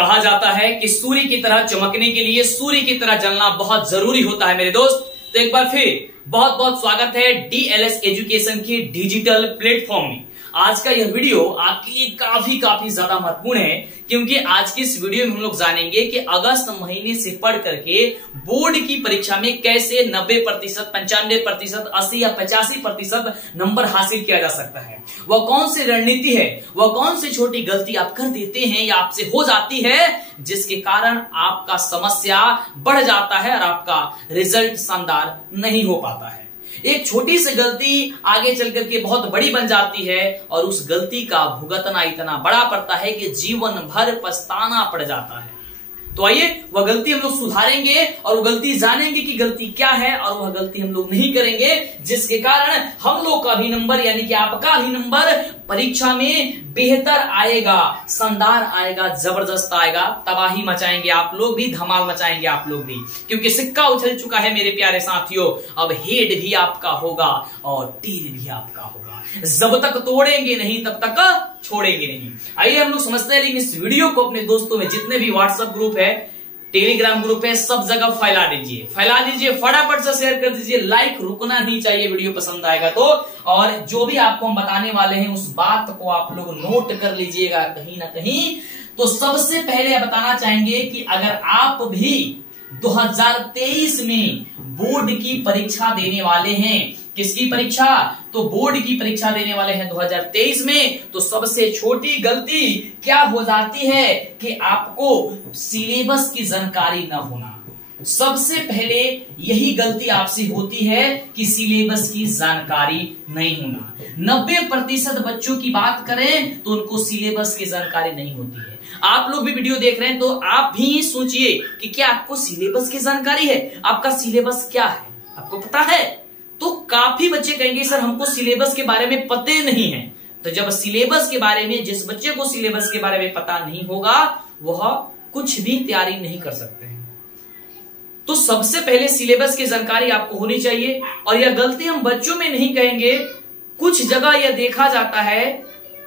कहा जाता है कि सूर्य की तरह चमकने के लिए सूर्य की तरह जलना बहुत जरूरी होता है मेरे दोस्त। तो एक बार फिर बहुत बहुत स्वागत है डीएलएस एजुकेशन के डिजिटल प्लेटफॉर्म में। आज का यह वीडियो आपके लिए काफी ज्यादा महत्वपूर्ण है, क्योंकि आज की इस वीडियो में हम लोग जानेंगे कि अगस्त महीने से पढ़ करके बोर्ड की परीक्षा में कैसे 90%, 95%, 80 या 85% नंबर हासिल किया जा सकता है। वह कौन सी रणनीति है, वह कौन सी छोटी गलती आप कर देते हैं या आपसे हो जाती है जिसके कारण आपका समस्या बढ़ जाता है और आपका रिजल्ट शानदार नहीं हो पाता है। एक छोटी सी गलती आगे चल करके बहुत बड़ी बन जाती है और उस गलती का भुगतना इतना बड़ा पड़ता है कि जीवन भर पछताना पड़ जाता है। तो आइए वह गलती हम लोग सुधारेंगे और वो गलती जानेंगे कि गलती क्या है और वह गलती हम लोग नहीं करेंगे, जिसके कारण हम लोग का भी नंबर यानी कि आपका भी नंबर परीक्षा में बेहतर आएगा, शानदार आएगा, जबरदस्त आएगा। तबाही मचाएंगे आप लोग भी, धमाल मचाएंगे आप लोग भी, क्योंकि सिक्का उछल चुका है मेरे प्यारे साथियों। अब हेड भी आपका होगा और टेल भी आपका होगा। जब तक तोड़ेंगे नहीं तब तक छोड़ेंगे नहीं। आइए हम लोग समझते हैं, लेकिन इस वीडियो को अपने दोस्तों में जितने भी व्हाट्सएप ग्रुप है, टेलीग्राम ग्रुप है, सब जगह फैला दीजिए, फटाफट से शेयर कर दीजिए। लाइक रुकना नहीं चाहिए वीडियो पसंद आएगा तो। और जो भी आपको हम बताने वाले हैं उस बात को आप लोग नोट कर लीजिएगा कहीं ना कहीं। तो सबसे पहले बताना चाहेंगे कि अगर आप भी 2023 में बोर्ड की परीक्षा देने वाले हैं, किसकी परीक्षा? तो बोर्ड की परीक्षा देने वाले हैं 2023 में, तो सबसे छोटी गलती क्या हो जाती है कि आपको सिलेबस की जानकारी न होना। सबसे पहले यही गलती आपसे होती है कि सिलेबस की जानकारी नहीं होना। 90% बच्चों की बात करें तो उनको सिलेबस की जानकारी नहीं होती है। आप लोग भी वीडियो देख रहे हैं तो आप भी सोचिए कि क्या आपको सिलेबस की जानकारी है? आपका सिलेबस क्या है आपको पता है? तो काफी बच्चे कहेंगे सर हमको सिलेबस के बारे में पता नहीं है। तो जब सिलेबस के बारे में, जिस बच्चे को सिलेबस के बारे में पता नहीं होगा वह कुछ भी तैयारी नहीं कर सकते हैं। तो सबसे पहले सिलेबस की जानकारी आपको होनी चाहिए। और यह गलती हम बच्चों में नहीं कहेंगे, कुछ जगह यह देखा जाता है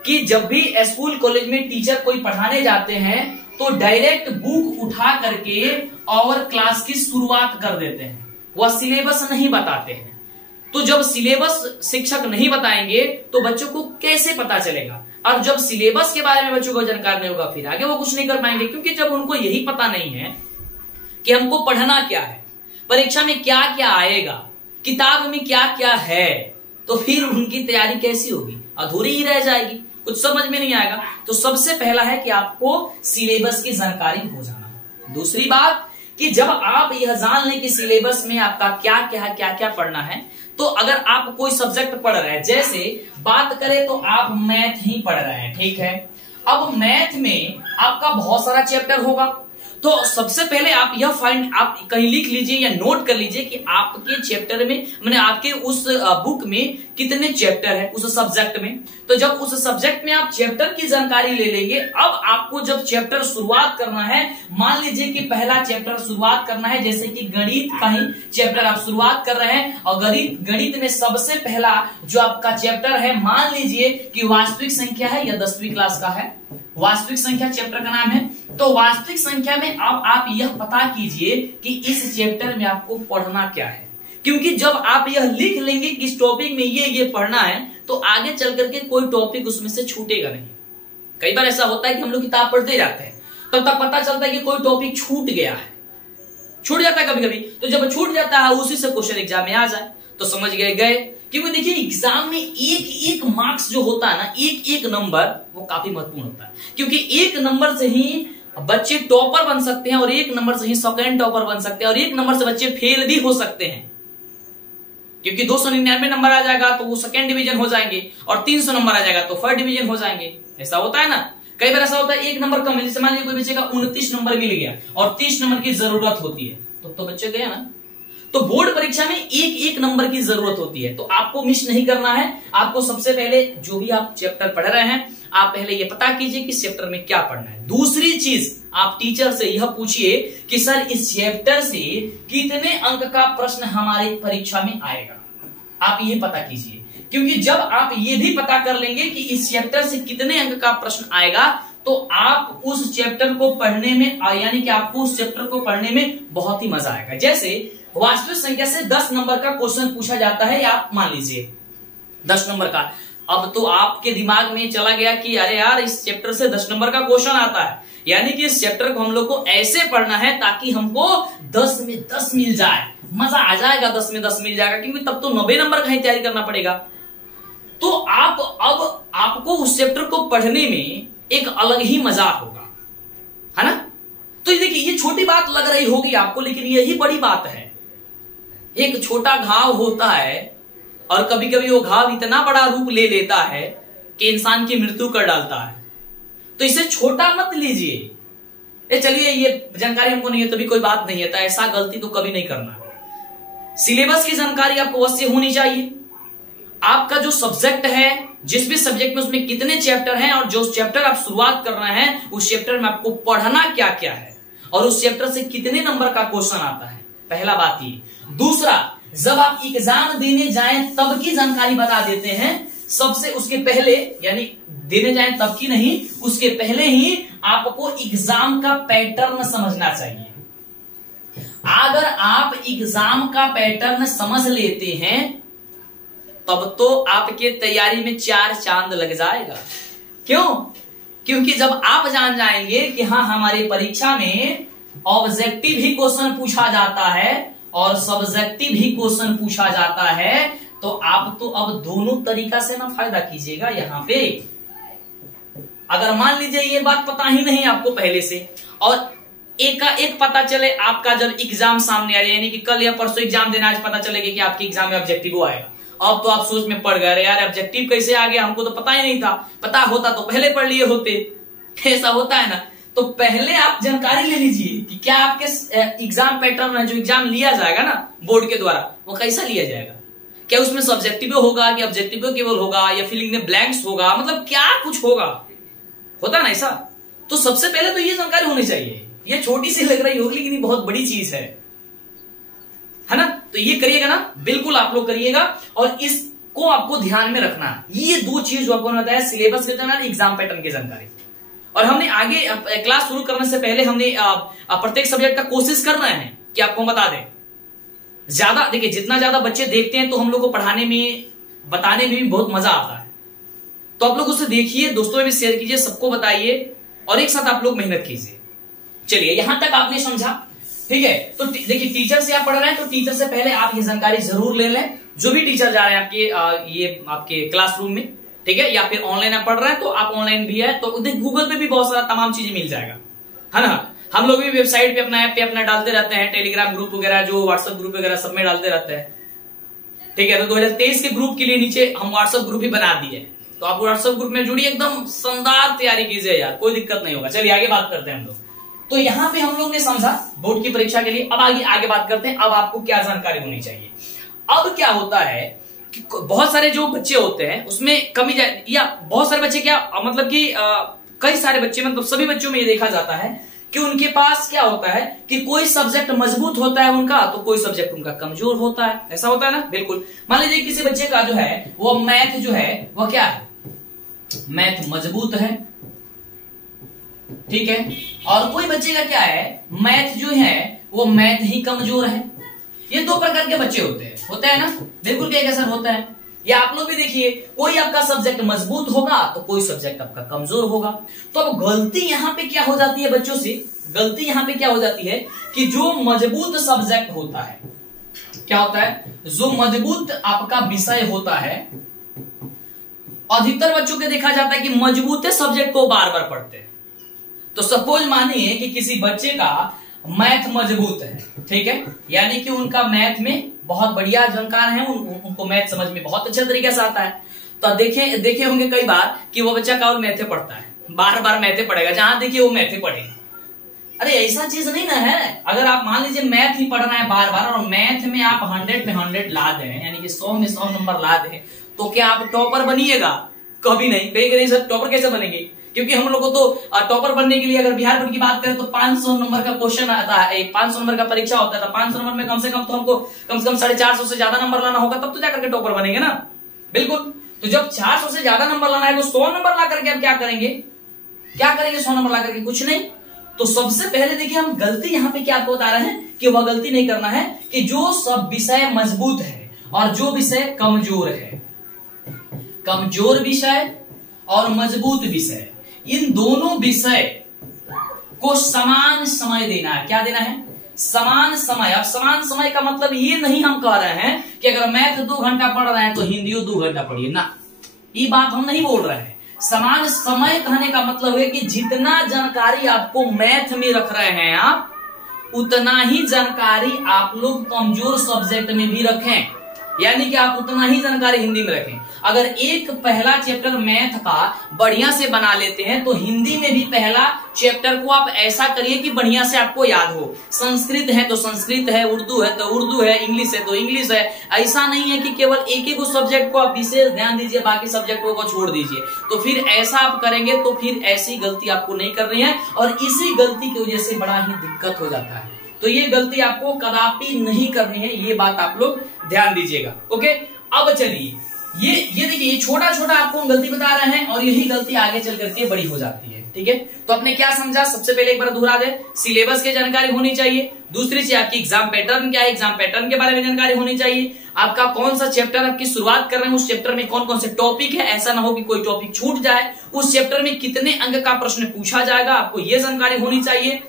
कि जब भी स्कूल कॉलेज में टीचर कोई पढ़ाने जाते हैं तो डायरेक्ट बुक उठा करके और क्लास की शुरुआत कर देते हैं, वह सिलेबस नहीं बताते हैं। तो जब सिलेबस शिक्षक नहीं बताएंगे तो बच्चों को कैसे पता चलेगा? और जब सिलेबस के बारे में बच्चों को जानकारी नहीं होगा फिर आगे वो कुछ नहीं कर पाएंगे, क्योंकि जब उनको यही पता नहीं है कि हमको पढ़ना क्या है, परीक्षा में क्या क्या आएगा, किताब में क्या क्या है, तो फिर उनकी तैयारी कैसी होगी? अधूरी ही रह जाएगी, कुछ समझ में नहीं आएगा। तो सबसे पहला है कि आपको सिलेबस की जानकारी हो जाना। दूसरी बात कि जब आप यह जान लें कि सिलेबस में आपका क्या क्या पढ़ना है, तो अगर आप कोई सब्जेक्ट पढ़ रहे हैं, जैसे बात करें तो आप मैथ ही पढ़ रहे हैं, ठीक है। अब मैथ में आपका बहुत सारा चैप्टर होगा, तो सबसे पहले आप यह आप कहीं लिख लीजिए या नोट कर लीजिए कि आपके चैप्टर में, मैंने आपके उस बुक में कितने चैप्टर है उस सब्जेक्ट में। तो जब उस सब्जेक्ट में आप चैप्टर की जानकारी ले लेंगे, अब आपको जब चैप्टर शुरुआत करना है, मान लीजिए कि पहला चैप्टर शुरुआत करना है, जैसे कि गणित का ही चैप्टर आप शुरुआत कर रहे हैं, और गणित में सबसे पहला जो आपका चैप्टर है, मान लीजिए कि वास्तविक संख्या है या 10वीं क्लास का है, वास्तविक संख्या चैप्टर का नाम है। तो वास्तविक संख्या में अब आप यह पता कीजिए कि इस चैप्टर में आपको पढ़ना क्या है, क्योंकि जब आप यह लिख लेंगे कि इस टॉपिक में ये पढ़ना है, तो आगे चल करके कोई टॉपिक उसमें से छूटेगा नहीं। कई बार ऐसा होता है कि हम लोग किताब पढ़ते जाते हैं तो तब पता चलता है कि कोई टॉपिक छूट गया है, छूट जाता है कभी कभी। तो जब छूट जाता है उसी से क्वेश्चन एग्जाम में आ जाए तो समझ गए। क्योंकि देखिए एग्जाम में एक मार्क्स जो होता है ना, एक नंबर, वो काफी महत्वपूर्ण होता है, क्योंकि एक नंबर से ही बच्चे टॉपर बन सकते हैं और एक नंबर से ही सेकंड टॉपर बन सकते हैं, और एक नंबर से बच्चे फेल भी हो सकते हैं, क्योंकि 299 नंबर आ जाएगा तो वो सेकंड डिवीजन हो जाएंगे, और 300 नंबर आ जाएगा तो फर्स्ट डिवीजन हो जाएंगे। ऐसा होता है ना, कई बार ऐसा होता है एक नंबर कम है, जैसे मान लीजिए कोई बच्चे का 29 नंबर मिल गया और 30 नंबर की जरूरत होती है, तो बच्चे गए ना। तो बोर्ड परीक्षा में एक नंबर की जरूरत होती है, तो आपको मिस नहीं करना है। आपको सबसे पहले जो भी आप चैप्टर पढ़ रहे हैं, आप पहले ये पता कीजिए कि इस चैप्टर में क्या पढ़ना है। दूसरी चीज, आप टीचर से यह पूछिए कि सर इस चैप्टर से कितने अंक का प्रश्न हमारी परीक्षा में आएगा, आप ये पता कीजिए। क्योंकि जब आप ये भी पता कर लेंगे कि इस चैप्टर से कितने अंक का प्रश्न आएगा, तो आप उस चैप्टर को पढ़ने में यानी कि आपको उस चैप्टर को पढ़ने में बहुत ही मजा आएगा। जैसे वास्तविक संख्या से 10 नंबर का क्वेश्चन पूछा जाता है, या आप मान लीजिए 10 नंबर का, अब तो आपके दिमाग में चला गया कि अरे यार इस चैप्टर से 10 नंबर का क्वेश्चन आता है, यानी कि इस चैप्टर को हम लोग को ऐसे पढ़ना है ताकि हमको 10 में 10 मिल जाए, मजा आ जाएगा, 10 में 10 मिल जाएगा, क्योंकि तब तो 90 नंबर का ही तैयारी करना पड़ेगा। तो अब आपको उस चैप्टर को पढ़ने में एक अलग ही मजा होगा, है ना। तो देखिए ये छोटी बात लग रही होगी आपको, लेकिन यही बड़ी बात है। एक छोटा घाव होता है और कभी कभी वो घाव इतना बड़ा रूप ले लेता है कि इंसान की मृत्यु कर डालता है। तो इसे छोटा मत लीजिए, चलिए ये जानकारी हमको नहीं है तभी कोई बात नहीं है, तो ऐसा गलती तो कभी नहीं करना। सिलेबस की जानकारी आपको अवश्य होनी चाहिए। आपका जो सब्जेक्ट है, जिस भी सब्जेक्ट में, उसमें कितने चैप्टर हैं और जो चैप्टर आप शुरुआत कर रहे हैं उस चैप्टर में आपको पढ़ना क्या क्या है और उस चैप्टर से कितने नंबर का क्वेश्चन आता है, पहला बात ये। दूसरा, जब आप एग्जाम देने जाएं तब की जानकारी बता देते हैं सबसे, उसके पहले, यानी देने जाएं तब की नहीं, उसके पहले ही आपको एग्जाम का पैटर्न समझना चाहिए। अगर आप एग्जाम का पैटर्न समझ लेते हैं तब तो आपके तैयारी में 4 चांद लग जाएगा। क्यों? क्योंकि जब आप जान जाएंगे कि हाँ हमारी परीक्षा में ऑब्जेक्टिव भी क्वेश्चन पूछा जाता है और सब्जेक्टिव भी क्वेश्चन पूछा जाता है, तो आप तो अब दोनों तरीका से ना फायदा कीजिएगा। यहां पे अगर मान लीजिए ये बात पता ही नहीं आपको पहले से, और एक पता चले आपका जब एग्जाम सामने आ रही है, यानी कि कल या परसों एग्जाम देना, आज पता चलेगा कि आपके एग्जाम में ऑब्जेक्टिव आएगा, अब तो आप सोच में पड़ गए, यार ऑब्जेक्टिव कैसे आ गया, हमको तो पता ही नहीं था, पता होता तो पहले पढ़ लिए होते। ऐसा होता है ना। तो पहले आप जानकारी ले लीजिए कि क्या आपके एग्जाम पैटर्न है, जो एग्जाम लिया जाएगा ना बोर्ड के द्वारा, वो कैसा लिया जाएगा, क्या उसमें सब्जेक्टिव होगा कि ऑब्जेक्टिव केवल होगा या फिलिंग इन ब्लैंक्स होगा, मतलब क्या कुछ होगा, होता ना ऐसा। तो सबसे पहले तो ये जानकारी होनी चाहिए। ये छोटी सी लग रही होगी लेकिन ये बहुत बड़ी चीज है ना। तो ये करिएगा ना, बिल्कुल आप लोग करिएगा, और इसको आपको ध्यान में रखना। ये 2 चीज जो आपको बताया, सिलेबस की जानकारी, एग्जाम पैटर्न की जानकारी। और हमने आगे क्लास शुरू करने से पहले हमने प्रत्येक सब्जेक्ट का कोशिश करना है कि आपको बता दें। ज्यादा देखिए, जितना ज्यादा बच्चे देखते हैं तो हम लोग को पढ़ाने में, बताने में भी बहुत मजा आता है। तो आप लोग उसे देखिए, दोस्तों में भी शेयर कीजिए, सबको बताइए और एक साथ आप लोग मेहनत कीजिए। चलिए यहां तक आपने समझा, ठीक है। तो देखिए टीचर से आप पढ़ रहे हैं तो टीचर से पहले आप ये जानकारी जरूर ले लें, जो भी टीचर जा रहे हैं आपके ये आपके क्लासरूम में, ठीक है, या फिर ऑनलाइन आप पढ़ रहे हैं तो आप ऑनलाइन भी है तो गूगल पे भी बहुत सारा तमाम चीजें मिल जाएगा, है ना। हम लोग भी वेबसाइट पे अपना ऐप पे अपना डालते रहते हैं, टेलीग्राम ग्रुप वगैरह, जो व्हाट्सएप ग्रुप वगैरह सब में डालते रहते हैं, ठीक है। तो 2023 के ग्रुप के लिए नीचे हम व्हाट्सएप ग्रुप भी बना दिए, तो आप व्हाट्सएप ग्रुप में जुड़िए, एकदम शानदार तैयारी कीजिए यार, कोई दिक्कत नहीं होगा। चलिए आगे बात करते हैं हम लोग। तो यहां पे हम लोग ने समझा बोर्ड की परीक्षा के लिए। अब आगे बात करते हैं, अब आपको क्या जानकारी होनी चाहिए। अब क्या होता है कि बहुत सारे जो बच्चे होते हैं उसमें कमी या बहुत सारे बच्चे क्या मतलब कि कई सारे बच्चे, मतलब सभी बच्चों में ये देखा जाता है कि उनके पास क्या होता है कि कोई सब्जेक्ट मजबूत होता है उनका, तो कोई सब्जेक्ट उनका कमजोर होता है। ऐसा होता है ना, बिल्कुल। मान लीजिए किसी बच्चे का जो है वो मैथ जो है वो क्या है, मैथ मजबूत है, ठीक है, और कोई बच्चे का क्या है, मैथ जो है वो मैथ ही कमजोर है। ये 2 प्रकार के बच्चे होते हैं ना, बिल्कुल क्या सर होता है। या आप लोग भी देखिए, कोई आपका सब्जेक्ट मजबूत होगा तो कोई सब्जेक्ट आपका कमजोर होगा। तो अब गलती यहां पे क्या हो जाती है बच्चों से, गलती यहां पे क्या हो जाती है कि जो मजबूत सब्जेक्ट होता है, क्या होता है, जो मजबूत आपका विषय होता है, अधिकतर बच्चों के देखा जाता है कि मजबूत सब्जेक्ट को बार बार पढ़ते हैं। तो सपोज मानिए कि किसी बच्चे का मैथ मजबूत है, ठीक है, यानी कि उनका मैथ में बहुत बढ़िया जानकार है, उनको मैथ समझ में बहुत अच्छे तरीके से आता है। तो देखे होंगे कई बार कि वो बच्चा केवल मैथे पढ़ता है, बार बार मैथे पढ़ेगा, जहां देखिए वो मैथे पढ़ेगा। अरे ऐसा चीज नहीं ना है। अगर आप मान लीजिए मैथ ही पढ़ना है बार बार और मैथ में आप 100 में 100 ला दें, यानी कि 100 में 100 नंबर ला दें, तो क्या आप टॉपर बनिएगा? कभी नहीं। कहेंगे नहीं सर टॉपर कैसे बनेंगे, क्योंकि हम लोग को तो टॉपर बनने के लिए अगर बिहार बोर्ड की बात करें तो 500 नंबर का क्वेश्चन आता है, 500 नंबर का परीक्षा होता है। तो 500 नंबर में कम से कम तो हमको कम से कम 450 से ज्यादा नंबर लाना होगा, तब तो जाकर के टॉपर बनेंगे ना, बिल्कुल। तो जब 400 से ज्यादा नंबर लाना है तो 100 नंबर ला करके आप क्या करेंगे, क्या करेंगे 100 नंबर ला करके? कुछ नहीं। तो सबसे पहले देखिए हम गलती यहाँ पे क्या आपको बता रहे हैं कि वह गलती नहीं करना है कि जो सब विषय मजबूत है और जो विषय कमजोर है, कमजोर विषय और मजबूत विषय, इन दोनों विषय को समान समय देना है। क्या देना है? समान समय। अब समान समय का मतलब ये नहीं हम कह रहे हैं कि अगर मैथ 2 घंटा पढ़ रहे हैं तो हिंदी 2 घंटा पढ़िए ना, ये बात हम नहीं बोल रहे हैं। समान समय कहने का मतलब है कि जितना जानकारी आपको मैथ में रख रहे हैं आप, उतना ही जानकारी आप लोग कमजोर सब्जेक्ट में भी रखें, यानी कि आप उतना ही जानकारी हिंदी में रखें। अगर एक पहला चैप्टर मैथ का बढ़िया से बना लेते हैं तो हिंदी में भी पहला चैप्टर को आप ऐसा करिए कि बढ़िया से आपको याद हो। संस्कृत है तो संस्कृत है, उर्दू है तो उर्दू है, इंग्लिश है तो इंग्लिश है। ऐसा नहीं है कि केवल एक एक सब्जेक्ट को आप विशेष ध्यान दीजिए, बाकी सब्जेक्टों को छोड़ दीजिए। तो फिर ऐसा आप करेंगे तो फिर ऐसी गलती आपको नहीं करनी है, और इसी गलती की वजह से बड़ा ही दिक्कत हो जाता है। तो ये गलती आपको कदापि नहीं करनी है, ये बात आप लोग ध्यान दीजिएगा। ओके, अब चलिए ये देखिए, ये छोटा छोटा आपको हम गलती बता रहे हैं और यही गलती आगे चल करके बड़ी हो जाती है। ठीक है, तो आपने क्या समझा? सबसे पहले एक बार दोहरा दे, सिलेबस की जानकारी होनी चाहिए। दूसरी चीज आपकी एग्जाम पैटर्न क्या है, एग्जाम पैटर्न के बारे में जानकारी होनी चाहिए। आपका कौन सा चैप्टर आपकी शुरुआत कर रहे हैं, उस चैप्टर में कौन कौन से टॉपिक है, ऐसा ना हो कि कोई टॉपिक छूट जाए। उस चैप्टर में कितने अंक का प्रश्न पूछा जाएगा, आपको यह जानकारी होनी चाहिए।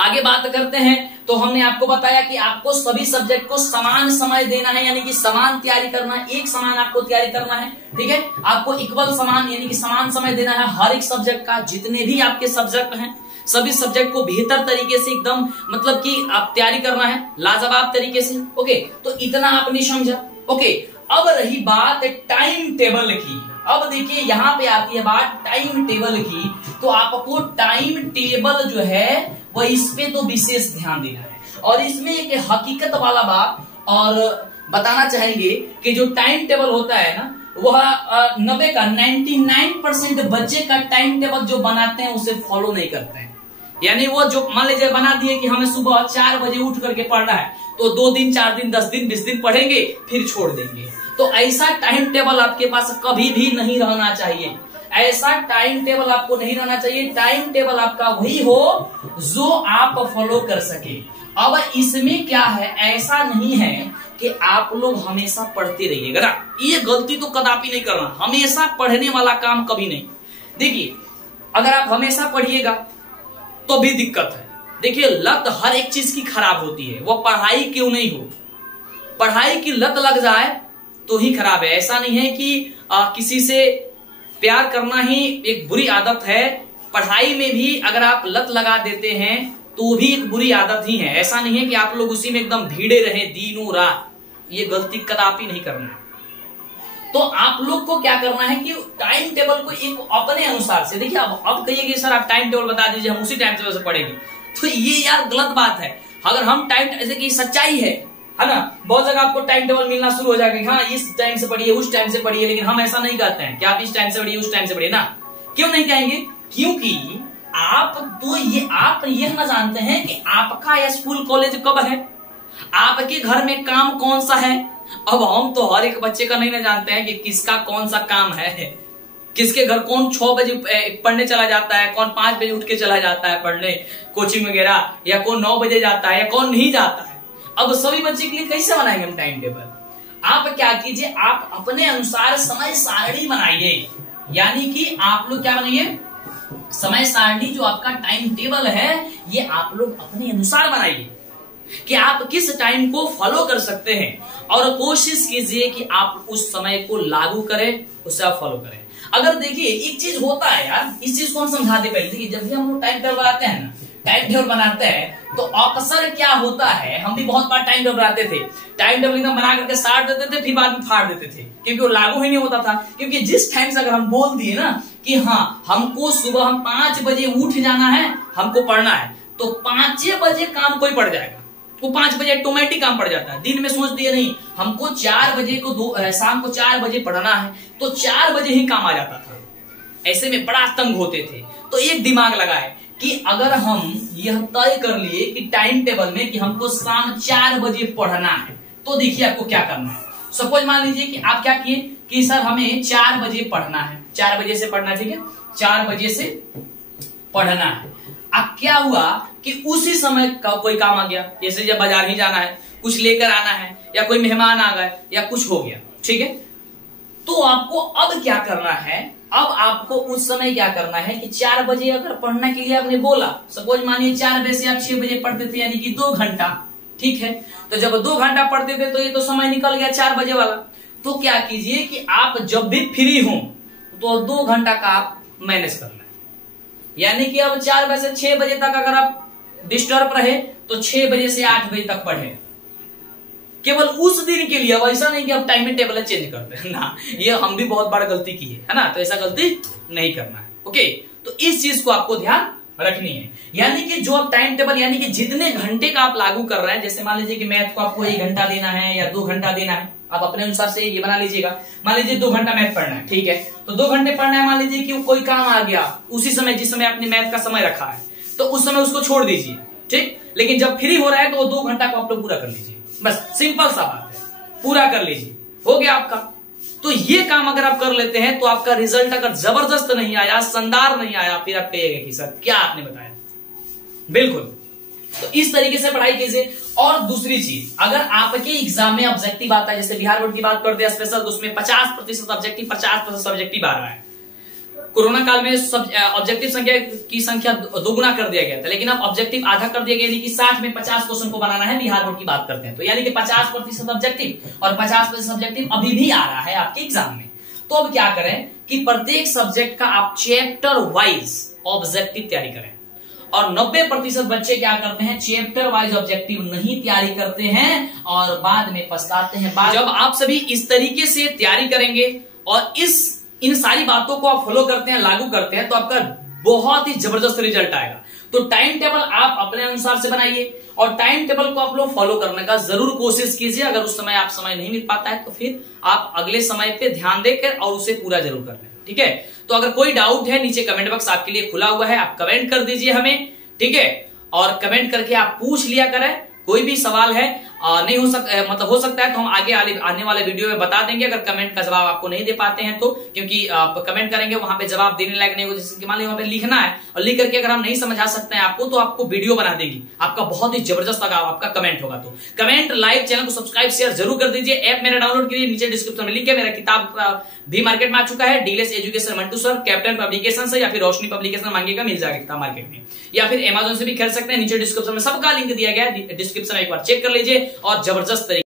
आगे बात करते हैं तो हमने आपको बताया कि आपको सभी सब्जेक्ट को समान समय देना है, यानी कि समान तैयारी करना है, एक समान आपको तैयारी करना है। ठीक है, आपको इक्वल समान यानी कि समान समय देना है हर एक सब्जेक्ट का। जितने भी आपके सब्जेक्ट हैं सभी सब्जेक्ट को बेहतर तरीके से एकदम मतलब कि आप तैयारी करना है लाजवाब तरीके से। ओके, तो इतना आपने समझा। ओके, अब रही बात टाइम टेबल की। अब देखिए यहाँ पे आती है बात टाइम टेबल की, तो आपको टाइम टेबल जो है वह इस पे तो विशेष ध्यान देना है। और इसमें एक हकीकत वाला बात और बताना चाहेंगे कि जो टाइम टेबल होता है ना, वह 99% बच्चे का टाइम टेबल जो बनाते हैं उसे फॉलो नहीं करते हैं। यानी वो जो मान लीजिए बना दिए कि हमें सुबह 4 बजे उठ करके पढ़ना है, तो 2 दिन 4 दिन 10 दिन 20 दिन पढ़ेंगे फिर छोड़ देंगे। तो ऐसा टाइम टेबल आपके पास कभी भी नहीं रहना चाहिए। ऐसा टाइम टेबल आपको नहीं रहना चाहिए। टाइम टेबल आपका वही हो जो आप फॉलो कर सके। अब इसमें क्या है, ऐसा नहीं है कि आप लोग हमेशा पढ़ते रहिएगा ना, ये गलती तो कदापि नहीं करना। हमेशा पढ़ने वाला काम कभी नहीं। देखिए, अगर आप हमेशा पढ़िएगा तो भी दिक्कत है। देखिए, लत हर एक चीज की खराब होती है, वो पढ़ाई क्यों नहीं हो। पढ़ाई की लत लग जाए तो ही खराब है। ऐसा नहीं है कि किसी से प्यार करना ही एक बुरी आदत है। पढ़ाई में भी अगर आप लत लगा देते हैं तो भी एक बुरी आदत ही है। ऐसा नहीं है कि आप लोग उसी में एकदम भीड़े रहे दिनों रात, ये गलती कदापि नहीं करना है। तो आप लोग को क्या करना है कि टाइम टेबल को एक अपने अनुसार से देखिए। अब कहिए कि सर आप टाइम टेबल बता दीजिए, हम उसी टाइम टेबल से पढ़ेंगे, तो ये यार गलत बात है। अगर हम टाइम, जैसे कि सच्चाई है ना, बहुत जगह आपको टाइम टेबल मिलना शुरू हो जाएगा, हाँ इस टाइम से पढ़िए उस टाइम से पढ़िए, लेकिन हम ऐसा नहीं कहते हैं कि आप इस टाइम से पढ़िए उस टाइम से पढ़िए ना। क्यों नहीं कहेंगे? क्योंकि आप ये ना जानते हैं कि आपका या स्कूल कॉलेज कब है, आपके घर में काम कौन सा है। अब हम तो हर एक बच्चे का नहीं ना जानते हैं कि किसका कौन सा काम है, किसके घर कौन 6 बजे पढ़ने चला जाता है, कौन 5 बजे उठ के चला जाता है पढ़ने कोचिंग वगैरह, या कौन 9 बजे जाता है या कौन नहीं जाता है। अब सभी बच्चे के लिए कैसे बनाएंगे हम टाइम टेबल? आप क्या कीजिए, आप अपने अनुसार समय सारणी बनाइए। यानी कि आप लोग क्या बनाइए, समय सारणी जो आपका टाइम टेबल है ये आप लोग अपने अनुसार बनाइए कि आप किस टाइम को फॉलो कर सकते हैं, और कोशिश कीजिए कि आप उस समय को लागू करें, उसे आप फॉलो करें। अगर देखिए एक चीज होता है यार, इस चीज को हम समझा दे पहले। देखिए, जब भी हम लोग टाइम टेबल बनाते हैं ना, टाइम टेबल बनाते हैं तो अक्सर क्या होता है, हम भी बहुत बार टाइम टेबल बनाते थे, टाइम टेबल एकदम बना करके साट देते थे, फिर बाद में फाड़ देते थे, क्योंकि वो लागू ही नहीं होता था। क्योंकि जिस टाइम से अगर हम बोल दिए ना कि हाँ हमको सुबह हम 5 बजे उठ जाना है, हमको पढ़ना है, तो 5 बजे काम कोई पड़ जाएगा, वो 5 बजे ऑटोमेटिक काम पड़ जाता है। दिन में सोच दिए नहीं हमको 4 बजे को शाम को 4 बजे पढ़ना है, तो 4 बजे ही काम आ जाता था। ऐसे में बड़ा तंग होते थे। तो एक दिमाग लगाए कि अगर हम यह तय कर लिए कि टाइम टेबल में कि हमको शाम 4 बजे पढ़ना है, तो देखिए आपको क्या करना है। सपोज मान लीजिए कि आप क्या किए कि सर हमें 4 बजे पढ़ना है, 4 बजे से पढ़ना, ठीक है, 4 बजे से पढ़ना है। अब क्या हुआ कि उसी समय का कोई काम आ गया, जैसे जब बाजार ही जाना है, कुछ लेकर आना है, या कोई मेहमान आ गए, या कुछ हो गया, ठीक है, तो आपको अब क्या करना है, अब आपको उस समय क्या करना है कि 4 बजे अगर पढ़ने के लिए आपने बोला, सपोज मानिए 4 बजे से आप 6 बजे पढ़ते थे, यानी कि 2 घंटा, ठीक है, तो जब 2 घंटा पढ़ते थे तो ये तो समय निकल गया 4 बजे वाला। तो क्या कीजिए कि आप जब भी फ्री हो तो 2 घंटा का आप मैनेज करना है, यानी कि अब 4 बजे से 6 बजे तक अगर आप डिस्टर्ब रहे तो 6 बजे से 8 बजे तक पढ़े, केवल उस दिन के लिए। अब ऐसा नहीं कि अब टाइम टेबल चेंज करते हैं ना, ये हम भी बहुत बड़ा गलती की है ना, तो ऐसा गलती नहीं करना है। ओके, तो इस चीज को आपको ध्यान रखनी है, यानी कि जो आप टाइम टेबल, यानी कि जितने घंटे का आप लागू कर रहे हैं, जैसे मान लीजिए कि मैथ को आपको 1 घंटा देना है या 2 घंटा देना है, आप अपने अनुसार से ये बना लीजिएगा। मान लीजिए 2 घंटा मैथ पढ़ना है, ठीक है, तो 2 घंटे पढ़ना है। मान लीजिए कि कोई काम आ गया उसी समय, जिस समय आपने मैथ का समय रखा है, तो उस समय उसको छोड़ दीजिए, ठीक, लेकिन जब फ्री हो रहा है तो वो 2 घंटा को आप लोग पूरा कर लीजिए, बस सिंपल सा बात है, पूरा कर लीजिए, हो गया आपका। तो ये काम अगर आप कर लेते हैं तो आपका रिजल्ट अगर जबरदस्त नहीं आया, शानदार नहीं आया, फिर आप कहिएगा कि सर क्या आपने बताया, बिल्कुल। तो इस तरीके से पढ़ाई कीजिए। और दूसरी चीज, अगर आपके एग्जाम में ऑब्जेक्टिव आता है, जैसे बिहार बोर्ड की बात करते हैं स्पेशल, तो उसमें 50% ऑब्जेक्टिव, 50% सब्जेक्टिव आ रहा है। कोरोना काल में ऑब्जेक्टिव की संख्या दोगुना कर दिया गया था, लेकिन अब ऑब्जेक्टिव आधा कर दिया गया, यानी कि 60 में 50 क्वेश्चन को बनाना है, बिहार बोर्ड की बात करते हैं तो, यानी कि 50% ऑब्जेक्टिव और 50% सब्जेक्टिव अभी भी आ रहा है आपके एग्जाम में। तो अब क्या करें कि प्रत्येक सब्जेक्ट का आप चैप्टर वाइज ऑब्जेक्टिव तैयारी करें, और 90% बच्चे क्या करते हैं, चैप्टर वाइज ऑब्जेक्टिव नहीं तैयारी करते हैं और बाद में पछताते हैं। जब आप सभी इस तरीके से तैयारी करेंगे और इन सारी बातों को आप फॉलो करते हैं, लागू करते हैं, तो आपका बहुत ही जबरदस्त रिजल्ट आएगा। तो टाइम टेबल आप अपने अनुसार से बनाइए और टाइम टेबल को आप लोग फॉलो करने का जरूर कोशिश कीजिए। अगर उस समय आप समय नहीं मिल पाता है तो फिर आप अगले समय पे ध्यान देकर और उसे पूरा जरूर कर लें, ठीक है। तो अगर कोई डाउट है, नीचे कमेंट बॉक्स आपके लिए खुला हुआ है, आप कमेंट कर दीजिए हमें, ठीक है, और कमेंट करके आप पूछ लिया करें। कोई भी सवाल है नहीं हो सकता, हो सकता है तो हम आगे आने वाले वीडियो में बता देंगे, अगर कमेंट का जवाब आपको नहीं दे पाते हैं तो, क्योंकि आप कमेंट करेंगे वहां पे जवाब देने लायक नहीं हो, जैसे मान लीजिए वहां पे लिखना है और लिख करके अगर हम नहीं समझा सकते हैं आपको, तो आपको वीडियो बना देगी, आपका बहुत ही जबरदस्त आपका कमेंट होगा। तो कमेंट, लाइक, चैनल को सब्सक्राइब, शेयर जरूर कर दीजिए। ऐप मेरा डाउनलोड कीजिए, नीचे डिस्क्रिप्शन में लिख के, मेरा किताब भी मार्केट में आ चुका है, DLS education Mantu sir, captain publication से, या फिर रोशनी पब्लिकेशन मांगेगा, मिल जाएगा किताब मार्केट में, या फिर अमेज़न से भी खरीद सकते हैं। नीचे डिस्क्रिप्शन में सबका लिंक दिया गया है, डिस्क्रिप्शन एक बार चेक कर लीजिए और जबरदस्त